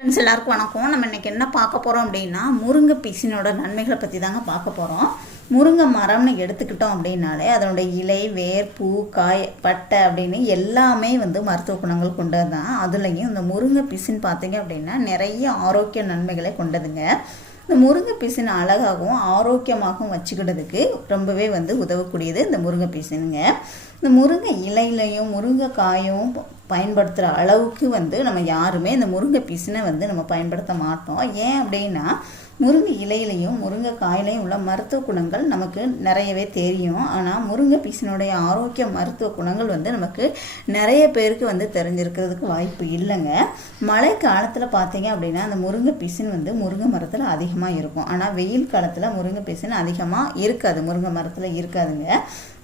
Friends எல்லாருக்கும் வணக்கம். நம்ம இன்றைக்கி என்ன பார்க்க போகிறோம் அப்படின்னா முருங்கை பீசினோட நன்மைகளை பற்றி தாங்க பார்க்க போகிறோம் முருங்கை மரம்னு எடுத்துக்கிட்டோம் அப்படின்னாலே அதனுடைய இலை வேர் பூ காய் பட்டை அப்படின்னு எல்லாமே வந்து மருத்துவ குணங்கள் கொண்டது தான் அதுலேயும் இந்த முருங்கை பிசின் பார்த்தீங்க அப்படின்னா நிறைய ஆரோக்கிய நன்மைகளை கொண்டதுங்க. இந்த முருங்கை பீசனை அழகாகவும் ஆரோக்கியமாகவும் வச்சுக்கிறதுக்கு ரொம்பவே வந்து உதவக்கூடியது இந்த முருங்கை பீசினுங்க. இந்த முருங்கை இலையிலையும் முருங்கை காயும் பயன்படுத்துகிற அளவுக்கு வந்து நம்ம யாருமே இந்த முருங்கை பீசினை வந்து நம்ம பயன்படுத்த மாட்டோம். ஏன் அப்படின்னா முருங்கை இலையிலையும் முருங்கை காயிலையும் உள்ள மருத்துவ குணங்கள் நமக்கு நிறையவே தெரியும். ஆனால் முருங்கை பீசினுடைய ஆரோக்கிய மருத்துவ குணங்கள் வந்து நமக்கு நிறைய பேருக்கு வந்து தெரிஞ்சிருக்கிறதுக்கு வாய்ப்பு இல்லைங்க. மழை காலத்தில் பார்த்தீங்க அப்படின்னா அந்த முருங்கை பீசின் வந்து முருங்கை மரத்தில் அதிகமாக இருக்கும். ஆனால் வெயில் காலத்தில் முருங்கை பீசின் அதிகமாக இருக்காது. முருங்கை மரத்தில் இருக்காதுங்க.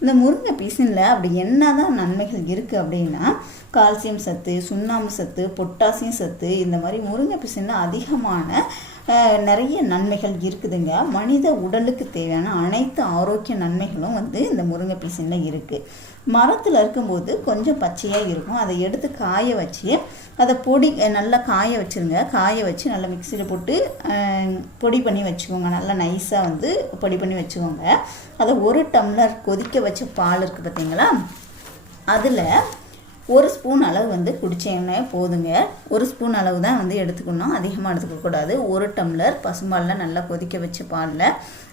இந்த முருங்கை பீசினில் அப்படி என்ன தான் நன்மைகள் இருக்குது அப்படின்னா கால்சியம் சத்து சுண்ணாம்பு சத்து பொட்டாசியம் சத்து இந்த மாதிரி முருங்கை பீசினில் அதிகமான நிறைய நன்மைகள் இருக்குதுங்க. மனித உடலுக்கு தேவையான அனைத்து ஆரோக்கிய நன்மைகளும் வந்து இந்த முருங்கை பீசினில் இருக்குது மரத்தில் இருக்கும்போது கொஞ்சம் பச்சையாக இருக்கும். அதை எடுத்து காய வச்சு அதை பொடி நல்லா காய வச்சுருங்க. காய வச்சு நல்லா மிக்சியில் போட்டு பொடி பண்ணி வச்சுக்கோங்க. நல்லா நைஸாக வந்து பொடி பண்ணி வச்சுக்கோங்க. அதை ஒரு டம்ளர் கொதிக்க வச்ச பால் இருக்குது பார்த்தீங்களா அதில் ஒரு ஸ்பூன் அளவு வந்து குடித்தீங்கன்னா போதுங்க. ஒரு ஸ்பூன் அளவு தான் வந்து எடுத்துக்கணும். அதிகமாக எடுத்துக்கக்கூடாது ஒரு டம்ளர் பசும்பாலில் நல்லா கொதிக்க வச்ச பாலில்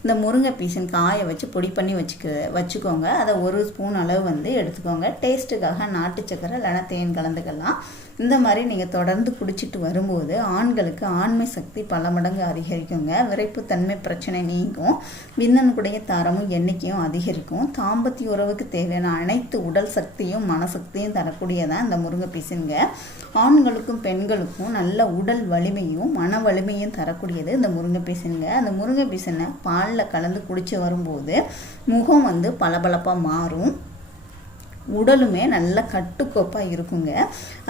இந்த முருங்கை பீசன் காய வச்சு பொடி பண்ணி வச்சுக்க வச்சுக்கோங்க. அதை ஒரு ஸ்பூன் அளவு வந்து எடுத்துக்கோங்க. டேஸ்ட்டுக்காக நாட்டு சக்கரை இல்லைனா தேன் கலந்துக்கலாம். இந்த மாதிரி நீங்கள் தொடர்ந்து குடிச்சிட்டு வரும்போது ஆண்களுக்கு ஆண்மை சக்தி பல மடங்கு அதிகரிக்குங்க. விரைப்புத்தன்மை பிரச்சனை நீங்கும். விந்தனுக்குடைய தரமும் எண்ணிக்கையும் அதிகரிக்கும். தாம்பத்திய உறவுக்கு தேவையான அனைத்து உடல் சக்தியும் மனசக்தியும் தரக்கூடியதான் இந்த முருங்கை பீசுங்க ஆண்களுக்கும் பெண்களுக்கும் நல்ல உடல் வலிமையும் மன வலிமையும் தரக்கூடியது இந்த முருங்கை பீசுங்க அந்த முருங்கை பீசனை பாலில் கலந்து குடிச்சு வரும்போது முகம் வந்து பளபளப்பாக மாறும். உடலுமே நல்ல கட்டுக்கோப்பாக இருக்குங்க.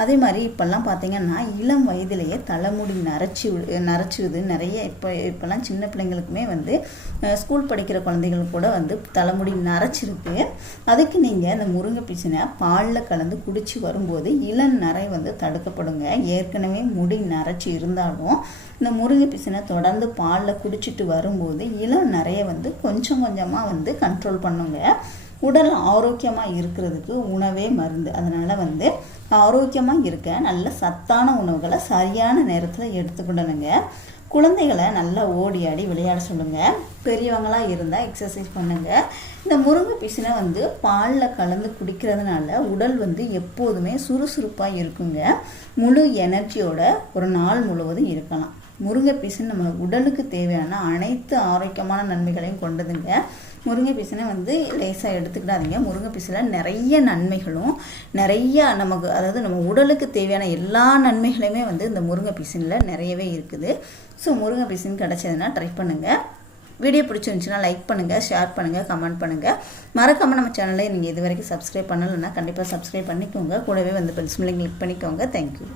அதே மாதிரி இப்போல்லாம் பார்த்தீங்கன்னா இளம் வயதிலேயே தலைமுடி நரைச்சி நரைச்சிடுது நிறைய இப்போ இப்போல்லாம் சின்ன பிள்ளைங்களுக்குமே வந்து ஸ்கூல் படிக்கிற குழந்தைகள் கூட வந்து தலைமுடி நரைச்சிருக்கு. அதுக்கு நீங்கள் இந்த முருங்கை பீச்சினை பாலில் கலந்து குடிச்சு வரும்போது இளம் நரை வந்து தடுக்கப்படுங்க. ஏற்கனவே முடி நரைச்சி இருந்தாலும் இந்த முருங்கை பிசினை தொடர்ந்து பாலில் குடிச்சிட்டு வரும்போது இளம் நிறைய வந்து கொஞ்சம் கொஞ்சமாக வந்து கண்ட்ரோல் பண்ணுங்க. உடல் ஆரோக்கியமாக இருக்கிறதுக்கு உணவே மருந்து. அதனால் வந்து ஆரோக்கியமாக இருக்க நல்ல சத்தான உணவுகளை சரியான நேரத்தில் எடுத்துக்கிடணுங்க. குழந்தைகளை நல்லா ஓடி ஆடி விளையாட சொல்லுங்கள் பெரியவங்களாக இருந்தால் எக்ஸசைஸ் பண்ணுங்கள் இந்த முருங்கை பிசினை வந்து பாலில் கலந்து குடிக்கிறதுனால உடல் வந்து எப்போதுமே சுறுசுறுப்பாக இருக்குங்க. முழு எனர்ஜியோட ஒரு நாள் முழுவதும் இருக்கலாம். முருங்கை பிசின் நம்ம உடலுக்கு தேவையான அனைத்து ஆரோக்கியமான நன்மைகளையும் கொண்டதுங்க. முருங்கை பீசனை வந்து லேசாக எடுத்துக்கிடாதீங்க. முருங்கை பீசில் நிறைய நன்மைகளும் நிறைய நமக்கு அதாவது நம்ம உடலுக்கு தேவையான எல்லா நன்மைகளுமே வந்து இந்த முருங்கை பீசனில் நிறையவே இருக்குது. ஸோ முருங்கை பீசன் கிடச்சதுன்னா ட்ரை பண்ணுங்கள் வீடியோ பிடிச்சிருந்துச்சுன்னா லைக் பண்ணுங்கள் ஷேர் பண்ணுங்கள் கமெண்ட் பண்ணுங்கள் மறக்காமல் நம்ம சேனலை நீங்கள் இது வரைக்கும் சப்ஸ்கிரைப் பண்ணலைன்னா கண்டிப்பாக சப்ஸ்கிரைப் பண்ணிக்கோங்க. கூடவே வந்து பெல்ஸ் கிளிக் பண்ணிக்கோங்க. தேங்க்யூ